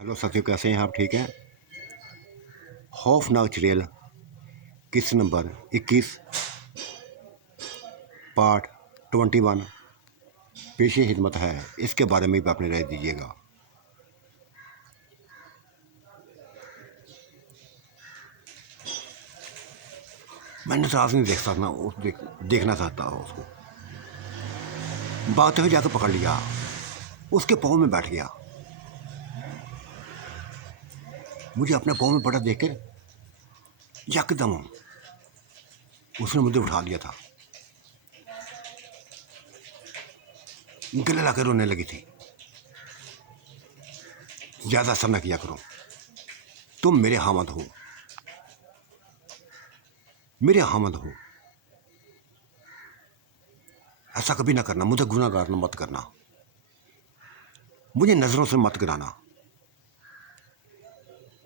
Hello साथियों, कैसे हैं आप? ठीक हैं? खौफनाक चुड़ैल किस्त नंबर 21 पार्ट 21 पेशे हिदमत है। इसके बारे में भी अपनी राय दीजिएगा। मैंने साहस नहीं देख सकता देखना चाहता हो उसको। भागते हुए जाकर पकड़ लिया, उसके पाँव में बैठ गया। मुझे अपने पाँव में पड़ा देखकर यकदम उसने मुझे उठा लिया था, गले लाकर रोने लगी थी। ज़्यादा असर न किया करो, तुम मेरे हामद हो, मेरे हामद हो। ऐसा कभी ना करना, मुझे गुनाहगार मत करना, मुझे नज़रों से मत गिराना।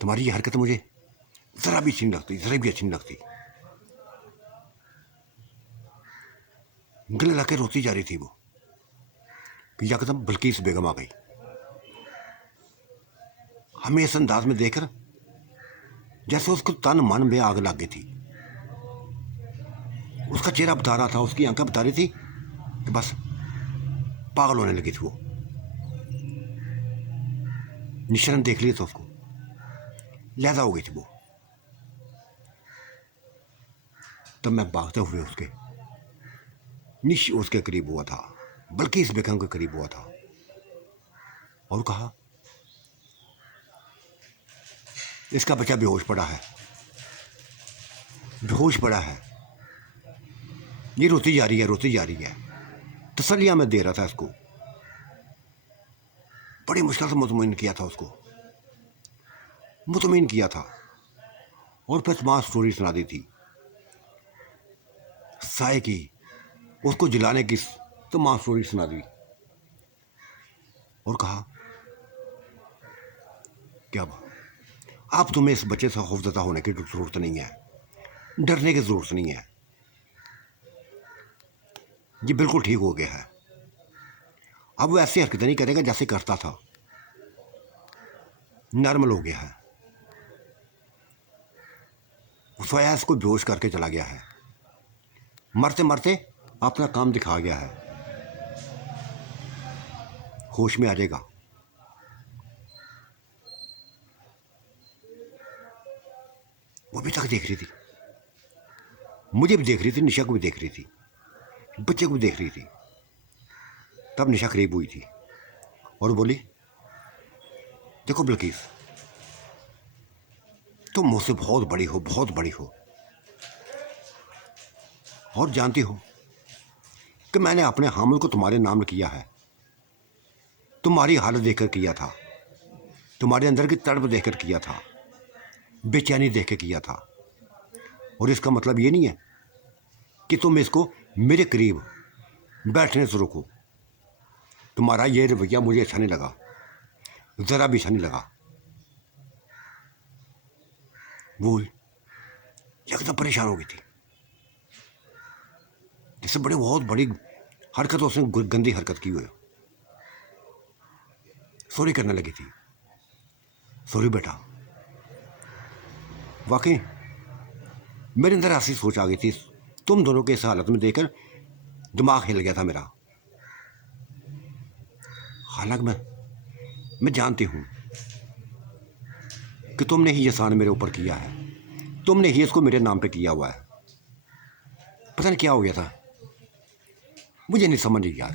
तुम्हारी ये हरकत मुझे ज़रा भी अच्छी नहीं लगती, ज़रा भी अच्छी नहीं लगती। गले लाके रोती जा रही थी वो कि यकदम बल्कीस बेगम आ गई। हमें इस अंदाज में देखकर जैसे उसको तन मन में आग लग गई थी। उसका चेहरा बता रहा था, उसकी आंखें बता रही थी कि बस पागल होने लगी थी वो। निशान देख लिया था उसको, लहजा हो गई थी वो। तब मैं भागते हुए उसके करीब हुआ था, बल्कि इस बेगम के करीब हुआ था और कहा, इसका बच्चा बेहोश पड़ा है, बेहोश पड़ा है, ये रोती जा रही है, रोती जा रही है। तसल्लियां मैं दे रहा था इसको, बड़ी मुश्किल से मुतमईन किया था उसको, मुतमईन किया था। और फिर तमाम स्टोरी सुना दी थी, साय की, उसको जिलाने की तमाम स्टोरी सुना दी और कहा, क्या आप तुम्हें इस बच्चे से खौफजदा होने की जरूरत नहीं है, डरने की जरूरत नहीं है। ये बिल्कुल ठीक हो गया है। अब वो ऐसी हरकतें नहीं करेगा जैसे करता था, नॉर्मल हो गया है। सोया इसको बेहोश करके चला गया है, मरते मरते अपना काम दिखा गया है, होश में आ जाएगा। वो अभी तक देख रही थी, मुझे भी देख रही थी, निशा को भी देख रही थी, बच्चे को भी देख रही थी। तब निशा करीब हुई थी और बोली, देखो बिल्किस, तुम मुझसे बहुत बड़ी हो, बहुत बड़ी हो, और जानती हो कि मैंने अपने हामिल को तुम्हारे नाम किया है। तुम्हारी हालत देखकर किया था, तुम्हारे अंदर की तड़प देखकर किया था, बेचैनी देख के किया था। और इसका मतलब ये नहीं है कि तुम इसको मेरे करीब बैठने से रोको। तुम्हारा ये रवैया मुझे अच्छा नहीं लगा, ज़रा भी अच्छा नहीं लगा। वो एकदम परेशान हो गई थी, जैसे बड़े बहुत बड़ी हरकत, उसने गंदी हरकत की हुई। सॉरी करने लगी थी, सॉरी बेटा। वाकई मेरे अंदर ऐसी सोच आ गई थी, तुम दोनों के इस हालत में देखकर दिमाग हिल गया था मेरा। हालांकि मैं जानती हूँ कि तुमने ही ये एहसान मेरे ऊपर किया है, तुमने ही इसको मेरे नाम पे किया हुआ है। पता नहीं क्या हो गया था, मुझे नहीं समझ नहीं यार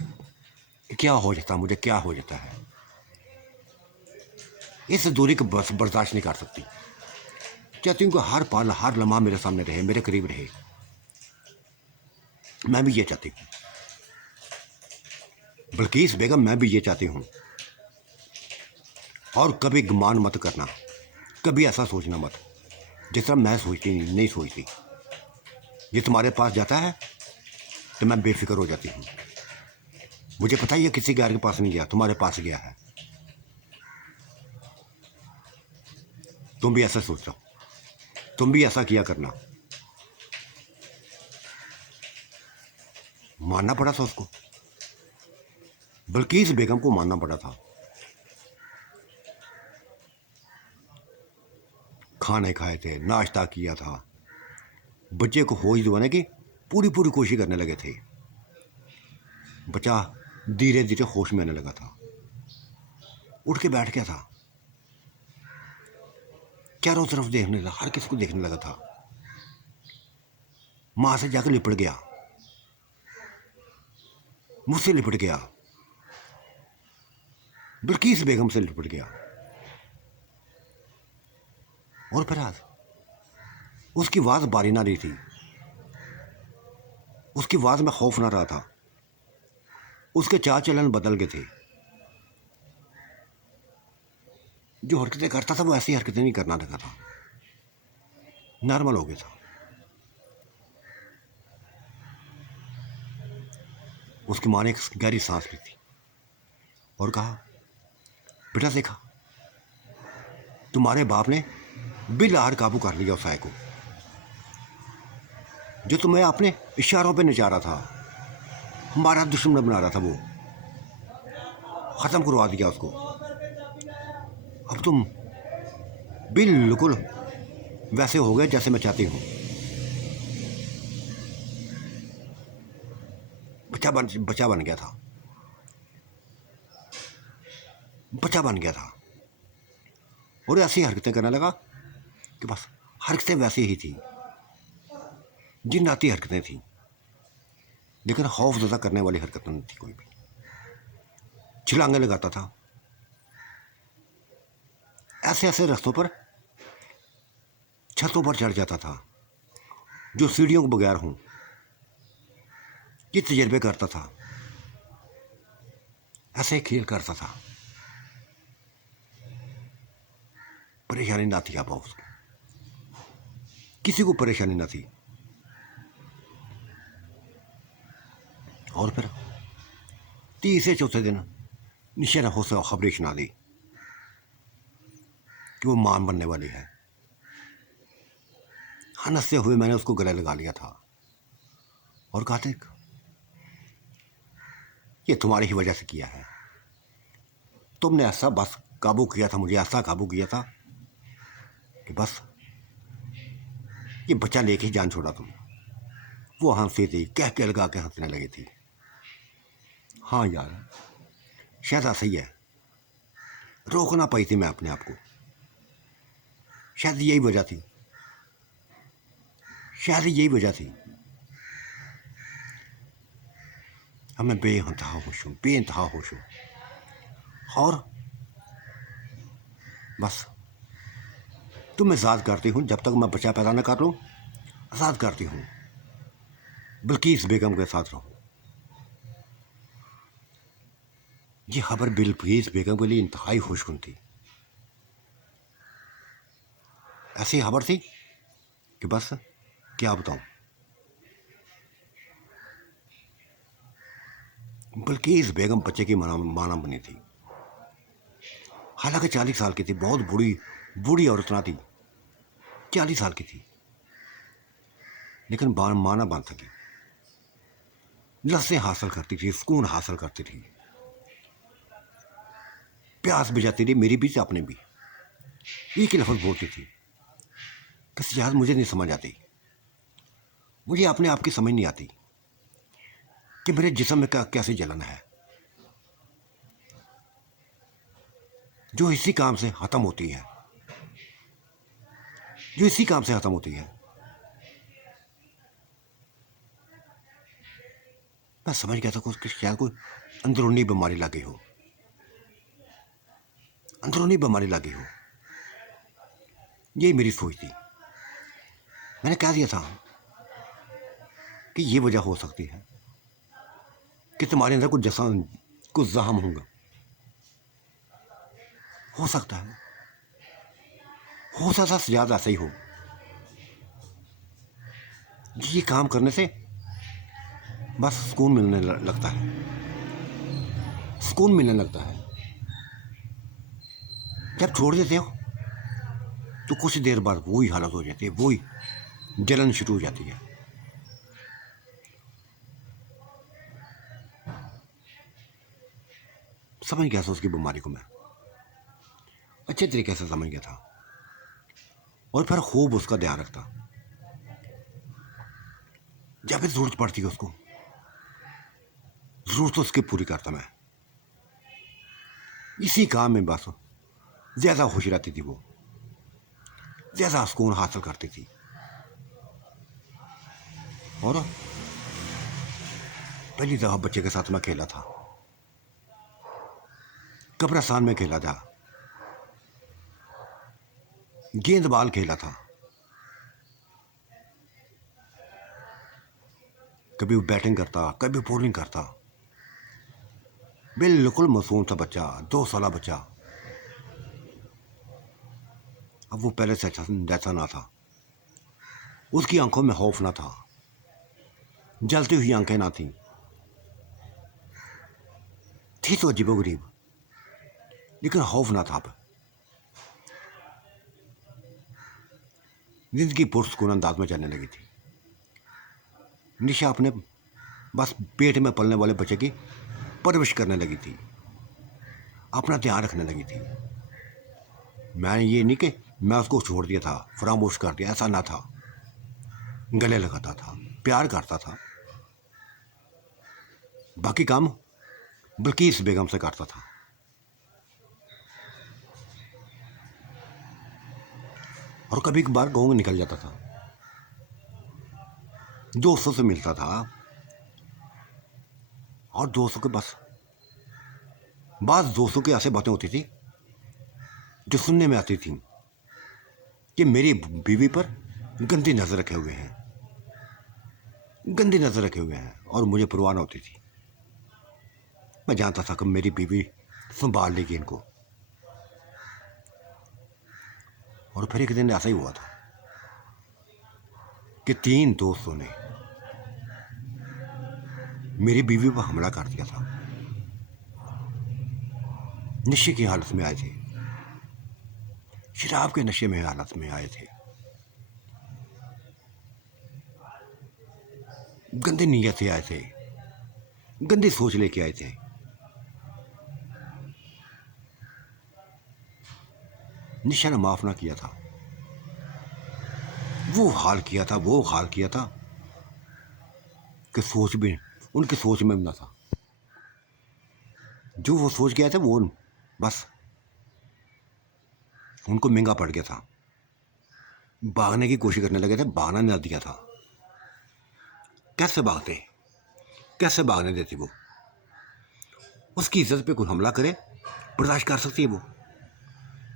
कि क्या हो जाता, मुझे क्या हो जाता है। इस दूरी को बस बर्दाश्त नहीं कर सकती। चाहती हूँ कि हर पल हर लम्हा मेरे सामने रहे, मेरे करीब रहे। मैं भी ये चाहती हूँ, बल्किस बेगम, मैं भी ये चाहती हूँ। और कभी गुमान मत करना, कभी ऐसा सोचना मत जिस तरह मैं सोचती नहीं सोचती। ये तुम्हारे पास जाता है तो मैं बेफिक्र हो जाती हूँ। मुझे पता ही है किसी गैर के पास नहीं गया, तुम्हारे पास गया है। तुम भी ऐसा सोचो, तुम भी ऐसा किया करना। मानना पड़ा था उसको, बल्किस बेगम को मानना पड़ा था। खाने खाए थे, नाश्ता किया था, बच्चे को होश दिलाने की पूरी पूरी कोशिश करने लगे थे। बच्चा धीरे धीरे होश में आने लगा था, उठ के बैठ गया था, चारों तरफ देखने लगा, हर किसी को देखने लगा था। माँ से जाकर लिपट गया, मुझसे लिपट गया, बिल्किस बेगम से लिपट गया। और फिर आज उसकी आवाज बारी ना रही थी, उसकी आवाज में खौफ ना रहा था, उसके चाल चलन बदल गए थे। जो हरकतें करता था वो ऐसी हरकतें नहीं करना लगा था, नॉर्मल हो गया था। उसकी माँ ने एक गहरी सांस ली थी और कहा, बेटा देखा, तुम्हारे बाप ने बिलार काबू कर लिया उस साय को, जो तुम्हें अपने इशारों पे नचारा था, हमारा दुश्मन बना रहा था, वो खत्म करवा दिया उसको। अब तुम बिल्कुल वैसे हो गए जैसे मैं चाहती हूँ। बच्चा बन गया था, बच्चा बन गया था और ऐसी हरकतें करने लगा कि बस हरकतें वैसी ही थी, जिन्नाती हरकतें थी, लेकिन खौफ ज़्यादा करने वाली हरकत नहीं थी कोई भी। छलांगे लगाता था, ऐसे ऐसे रास्तों पर, छतों पर चढ़ जाता था जो सीढ़ियों के बगैर हों। ये तजर्बे करता था, ऐसे खेल करता था, परेशानी ना थी आपा उसको, किसी को परेशानी ना थी। और फिर तीसरे चौथे दिन निशा हो से खबरें सुना दी कि वो मां बनने वाली है। हंसते हुए मैंने उसको गले लगा लिया था और कहा था, ये तुम्हारी ही वजह से किया है, तुमने ऐसा बस काबू किया था मुझे, ऐसा काबू किया था कि बस ये बच्चा लेके ही जान छोड़ा तुम। वो हंसी थी, कह के लगा के हंसने लगी थी। हाँ यार, शायद ऐसा ही है, रोक ना पाई थी मैं अपने आप को, शायद यही वजह थी, शायद यही वजह थी। हमें बेइंतहा होश हूँ, बेइंतहा होश हूँ, और बस तुम्हें आज़ाद करती हूँ, जब तक मैं बच्चा पैदा न कर लूँ आज़ाद करती हूँ, बिल्किस बेगम के साथ रहो। ये खबर बिल्किस बेगम के लिए इंतहाई खुशकुन थी। ऐसी खबर थी कि बस क्या बताऊं, बिल्किस बेगम बच्चे की माना बनी थी। हालांकि 40 साल की थी, बहुत बूढ़ी बूढ़ी औरत ना थी, 40 साल की थी, लेकिन माना बन सकी, लस्सें हासिल करती थी, सुकून हासिल करती थी, प्यास बुझाती थी, मेरी भी अपने भी। एक ही लफ्ज़ बोलती थी, किसी याद मुझे नहीं समझ आती, मुझे अपने आप की समझ नहीं आती कि मेरे जिस्म में कैसे जलन है, जो इसी काम से ख़त्म होती है, जो इसी काम से ख़त्म होती है। मैं समझ गया था कि शायद कोई अंदरूनी बीमारी लगी हो, अंदरूनी बीमारी लगी हो, यही मेरी सोच थी। मैंने कह दिया था कि ये वजह हो सकती है कि तुम्हारे अंदर कुछ जख्म होगा, हो सकता है, हो सकता है ज़्यादा ऐसा ही हो। ये काम करने से बस सुकून मिलने लगता है, सुकून मिलने लगता है। जब छोड़ देते हो तो कुछ देर बाद वही हालत हो जाती है, वही जलन शुरू हो जाती है। समझ गया था उसकी बीमारी को, मैं अच्छे तरीके से समझ गया था। और फिर खूब उसका ध्यान रखता। जब भी ज़रूरत पड़ती है उसको, ज़रूरत उसकी पूरी करता मैं। इसी काम में बस ज़्यादा खुश रहती थी वो, ज़्यादा सुकून हासिल करती थी। और पहली दफ़ा बच्चे के साथ मैं खेला था, कब्रिस्तान में खेला था, गेंदबाल खेला था। कभी वो बैटिंग करता, कभी बॉलिंग करता। बिल्कुल मासूम था बच्चा, 2 साल बच्चा। अब वो पहले से जैसा ना था। उसकी आंखों में खौफ ना था, जलती हुई आंखें ना थीं। थी तो अजीबोगरीब, लेकिन खौफ ना था। अब जिंदगी पुरसकून अंदाज में चलने लगी थी। निशा अपने बस पेट में पलने वाले बच्चे की परवरिश करने लगी थी, अपना ध्यान रखने लगी थी। मैं ये नहीं कि मैं उसको छोड़ दिया था, फरामोश कर दिया, ऐसा ना था। गले लगाता था, प्यार करता था। बाकी काम बल्कीस बेगम से करता था। और कभी कभार गाँव में निकल जाता था, दोस्तों से मिलता था। और दोस्तों के बस बात दोस्तों की ऐसे बातें होती थी जो सुनने में आती थी कि मेरी बीवी पर गंदी नजर रखे हुए हैं, गंदी नजर रखे हुए हैं। और मुझे परवाह न होती थी। मैं जानता था कि मेरी बीवी संभाल लेगी इनको। और फिर एक दिन ऐसा ही हुआ था कि 3 दोस्तों ने मेरी बीवी पर हमला कर दिया था। नशे की हालत में आए थे, शराब के नशे में हालत में आए थे, गंदी नीयत से आए थे, गंदी सोच लेके आए थे। निशा ने माफ ना किया था। वो हाल किया था, वो हाल किया था कि सोच भी उनकी सोच में भी ना था। जो वो सोच गया था वो बस उनको महंगा पड़ गया था। भागने की कोशिश करने लगे थे, भागना नहीं दिया था। कैसे भागते, कैसे भागने देती वो? उसकी इज्जत पे कोई हमला करे, बर्दाश्त कर सकती है वो?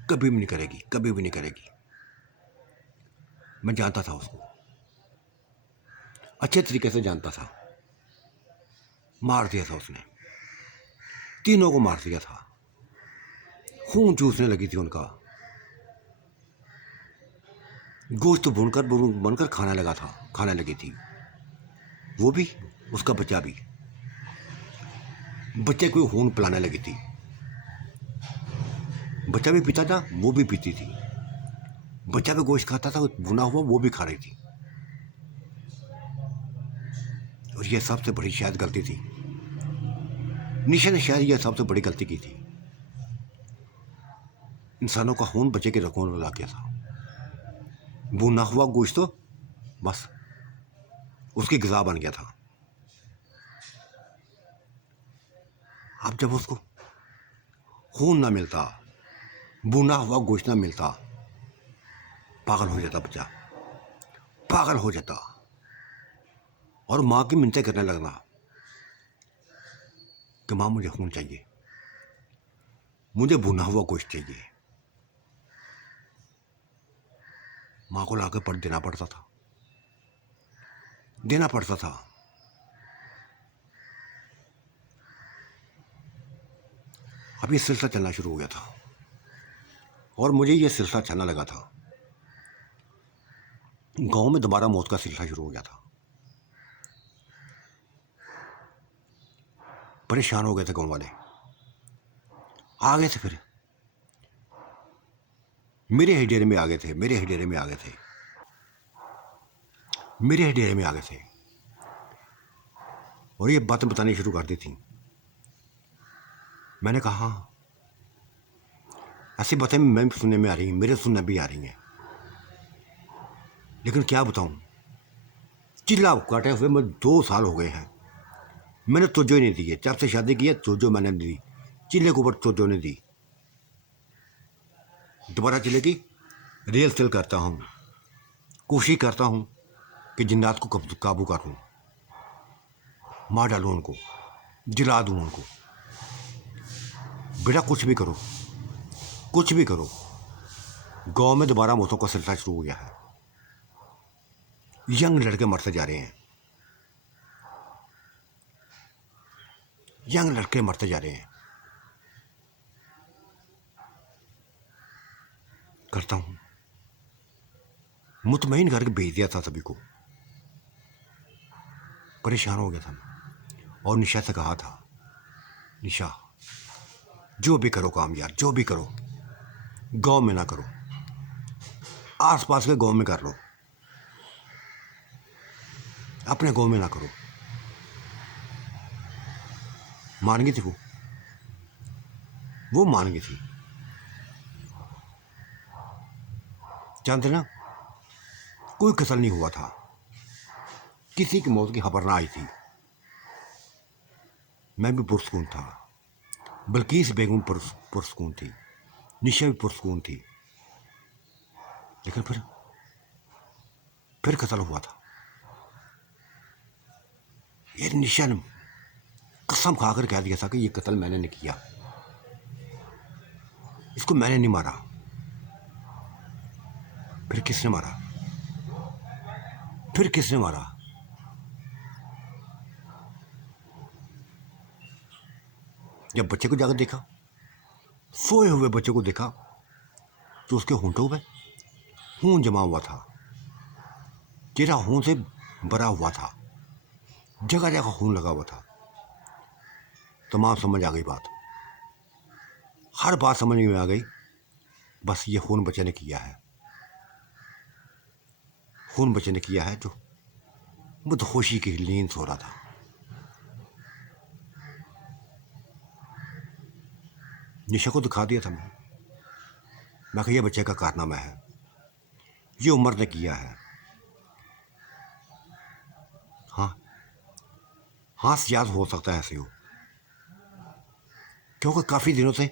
कभी भी नहीं करेगी, कभी भी नहीं करेगी। मैं जानता था उसको, अच्छे तरीके से जानता था। मार दिया था उसने, तीनों को मार दिया था। खून चूसने लगी थी उनका। गोश्त भूनकर बनकर खाने लगा था, खाने लगी थी वो भी, उसका बच्चा भी। बच्चे को खून पिलाने लगी थी। बच्चा भी पीता था, वो भी पीती थी। बच्चा भी गोश्त खाता था, भुना हुआ वो भी खा रही थी। और यह सबसे बड़ी शायद गलती थी। निशा ने शायद यह सबसे बड़ी गलती की थी। इंसानों का खून बच्चे के रखों में ला गया था। भुना हुआ गोश्त तो बस उसकी ग़िज़ा बन गया था। अब जब उसको खून ना मिलता, भुना हुआ गोश्त ना मिलता, पागल हो जाता बच्चा, पागल हो जाता। और माँ की मिन्नतें करने लगना कि माँ मुझे खून चाहिए, मुझे भुना हुआ गोश्त चाहिए। माँ को लाकर पढ़ देना पड़ता था, देना पड़ता था। अब ये सिलसिला चलना शुरू हो गया था और मुझे ये सिलसिला चलना लगा था। गांव में दोबारा मौत का सिलसिला शुरू हो गया था। परेशान हो गए थे गांव वाले, आ गए थे। फिर मेरे ही डेरे में आ गए थे, मेरे ही डेरे में आ गए थे, मेरे ही डेरे में आ गए थे। और ये बातें बतानी शुरू कर दी थी। मैंने कहा ऐसी बातें मैं सुनने में आ रही हैं, मेरे सुनने भी आ रही हैं। लेकिन क्या बताऊं, चिल्ला काटे हुए मैं 2 साल हो गए हैं। मैंने तोजो ही नहीं दी है, जब से शादी की है तोजो मैंने नहीं दी, चिल्ले के ऊपर तोजो नहीं दी। दोबारा चिल्ले की रियल सेल करता हूँ, कोशिश करता हूँ कि जिन्नात को काबू करूँ, मार डालूँ उनको, जला दूँ उनको। बेटा कुछ भी करो, कुछ भी करो, गांव में दोबारा मौतों का सिलसिला शुरू हो गया है। यंग लड़के मरते जा रहे हैं, यंग लड़के मरते जा रहे हैं। करता हूँ, मुतमईन करके भेज दिया था सभी को, परेशान हो गया था मैं। और निशा से कहा था, निशा जो भी करो काम यार, जो भी करो गांव में ना करो, आसपास के गांव में कर लो, अपने गांव में ना करो। मान गई थी वो मान गई थी। जानते ना, कोई कत्ल नहीं हुआ था, किसी की मौत की खबर ना आई थी। मैं भी पुरस्कून था, बल्कीस बेगम पुरस्कून थी, निशा भी पुरस्कून थी, लेकिन फिर कत्ल हुआ था। ये निशा ने कसम खाकर कह दिया था कि ये कत्ल मैंने नहीं किया, इसको मैंने नहीं मारा। फिर किसने मारा? फिर किसने मारा? जब बच्चे को जाकर देखा, सोए हुए बच्चे को देखा, तो उसके होंठों पे खून जमा हुआ था, चेहरा खून से भरा हुआ था, जगह जगह खून लगा हुआ था। तमाम समझ आ गई बात, हर बात समझ में आ गई। बस ये खून बच्चे ने किया है, खून बच्चे ने किया है जो बदहोशी की नींद सो रहा था। निशा को दिखा दिया था मैं कि ये बच्चे का कारनामा है, ये उम्र ने किया है। हाँ हाँ, याद हो सकता है ऐसे हो, क्योंकि काफ़ी दिनों से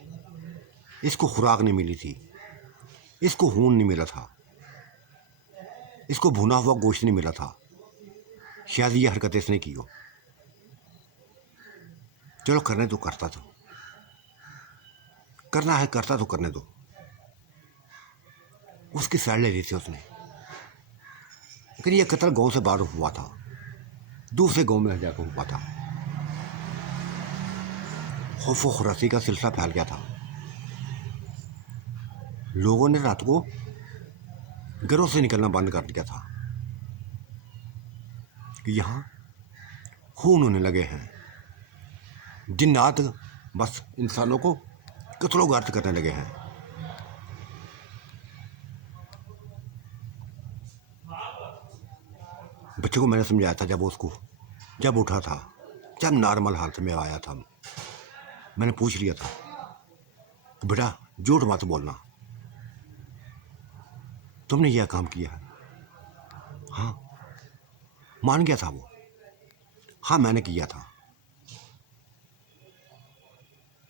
इसको खुराक नहीं मिली थी, इसको खून नहीं मिला था, इसको भुना हुआ गोश्त नहीं मिला था। शायद ये हरकतें इसने की हो। चलो करने दो, करता तो करना है, करता तो करने दो। उसकी साइड ले ली थी उसने, लेकिन ये कत्ल गांव से बाहर हुआ था, दूसरे गांव में जाकर हुआ था। खौफो खरासी का सिलसिला फैल गया था। लोगों ने रात को घरों से निकलना बंद कर दिया था कि यहाँ खून होने लगे हैं, जिन्नात बस इंसानों को कत्लो गार्त करने लगे हैं। बच्चे को मैंने समझाया था, जब उठा था, जब नॉर्मल हालत में आया था, मैंने पूछ लिया था, बेटा झूठ मत बोलना, तुमने यह काम किया है? हाँ, मान गया था वो, हाँ मैंने किया था।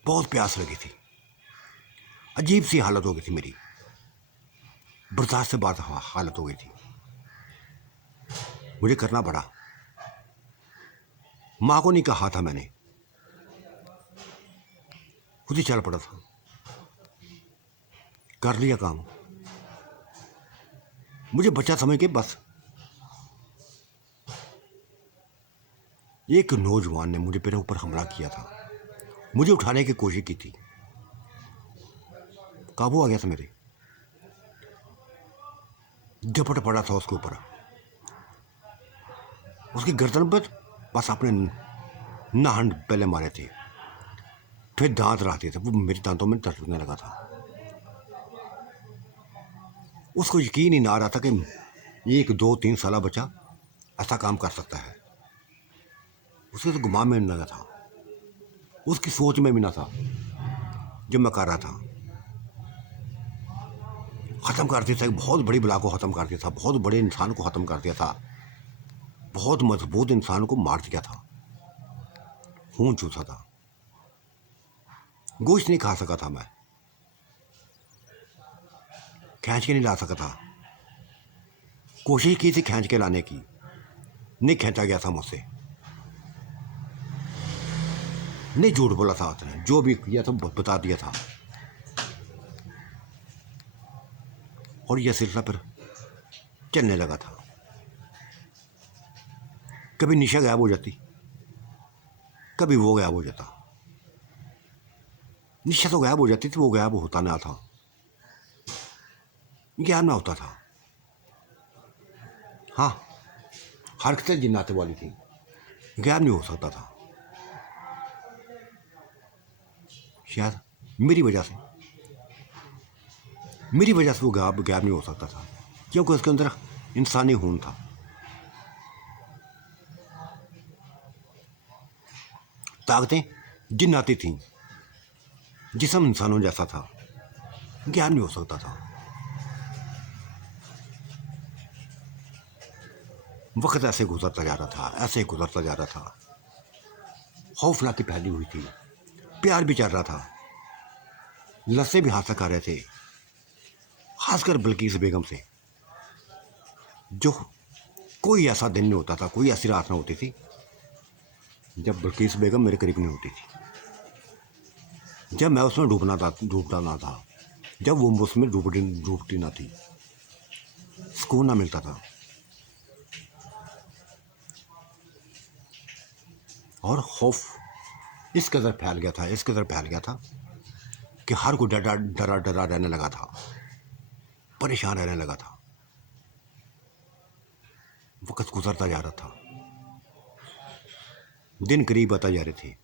बहुत प्यास लगी थी, अजीब सी हालत हो गई थी मेरी, बर्दाश्त से बात हालत हो गई थी, मुझे करना पड़ा। माँ को नहीं कहा था मैंने, खुद ही चल पड़ा था, कर लिया काम। मुझे बच्चा समझ के बस एक नौजवान ने मुझे मेरे ऊपर हमला किया था, मुझे उठाने की कोशिश की थी, काबू आ गया था मेरे, झपट पड़ा था उसके ऊपर, उसकी गर्दन पर बस अपने नाहन पहले मारे थे, फिर दांत रहते थे, वो मेरे दांतों में दर्द होने लगा था। उसको यकीन ही ना आ रहा था कि 1 2 3 साल बच्चा ऐसा काम कर सकता है। उसके तो गुमान में लगा था, उसकी सोच में भी ना था जो मैं कर रहा था। ख़त्म कर दिया था, एक बहुत बड़ी बला को ख़त्म कर दिया था, बहुत बड़े इंसान को ख़त्म कर दिया था, बहुत मजबूत इंसान को मार दिया था, खून चूसा था, गोश्त नहीं खा सका था, मैं खींच के नहीं ला सका था, कोशिश की थी खींच के लाने की, नहीं खींचा गया था मुझसे, नहीं झूठ बोला था उसने, जो भी किया था बता दिया था। और यह सिलसिला फिर चलने लगा था। कभी निशा गायब हो जाती, कभी वो गायब हो जाता। निशा तो गायब हो जाती थी, वो गायब होता ना था, गायब ना होता था। हाँ, हरकतें जिन्नाते वाली थी, गायब नहीं हो सकता था। शायद मेरी वजह से वो गायब नहीं हो सकता था, क्योंकि उसके अंदर इंसानी खून था। ताकतें जिन्नाती थीं, जिस्म इंसानों जैसा था, गायब नहीं हो सकता था। वक्त ऐसे गुजरता जा रहा था, ऐसे गुजरता जा रहा था। खौफनाकी फैली हुई थी, प्यार भी चल रहा था, लस्से भी हाथ से खा रहे थे, खासकर बल्कीस बेगम से। जो कोई ऐसा दिन नहीं होता था, कोई ऐसी रात ना होती थी जब बल्कीस बेगम मेरे करीब नहीं होती थी, जब मैं उसमें डूबता ना था, जब वो उसमें डूबती ना थी, सुकून ना मिलता था। और खौफ इस कदर फैल गया था कि हर कोई डरा डरा रहने लगा था, परेशान रहने लगा था। वक्त गुजरता जा रहा था, दिन करीब आते जा रहे थे,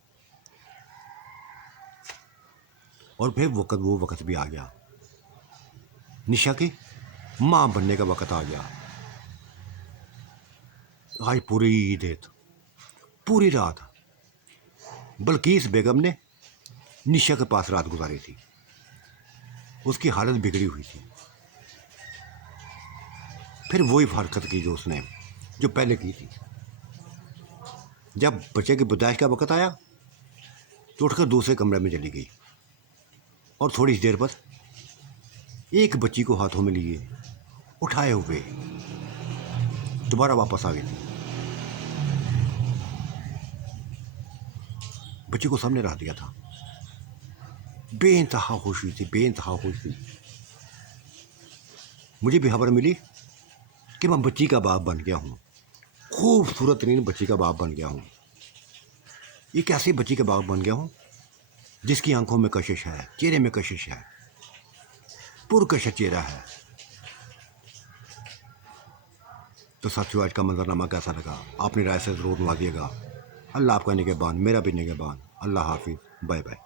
और फिर वो वक्त भी आ गया। निशा की माँ बनने का वक्त आ गया। आज पूरी रात बल्कीस बेगम ने निशा के पास रात गुजारी थी। उसकी हालत बिगड़ी हुई थी। फिर वही हरकत की जो पहले की थी। जब बच्चे की पैदाइश का वक्त आया तो उठकर दूसरे कमरे में चली गई, और थोड़ी देर बाद एक बच्ची को हाथों में लिए उठाए हुए दोबारा वापस आ गई थी। बच्ची को सामने रख दिया था। बेइंतहा खुशी थी। मुझे भी खबर मिली कि मैं बच्ची का बाप बन गया हूँ, खूबसूरत तरीन बच्ची का बाप बन गया हूँ। एक ऐसी बच्ची का बाप बन गया हूँ जिसकी आंखों में कशिश है, चेहरे में कशिश है, पुरकश चेहरा है। तो साथियों, आज का मंजरनामा कैसा लगा? अपनी राय से ज़रूर नवाजिएगा। अल्लाह आपका निगहबान, मेरा भी निगहबान। अल्लाह हाफिज़, बाय बाय।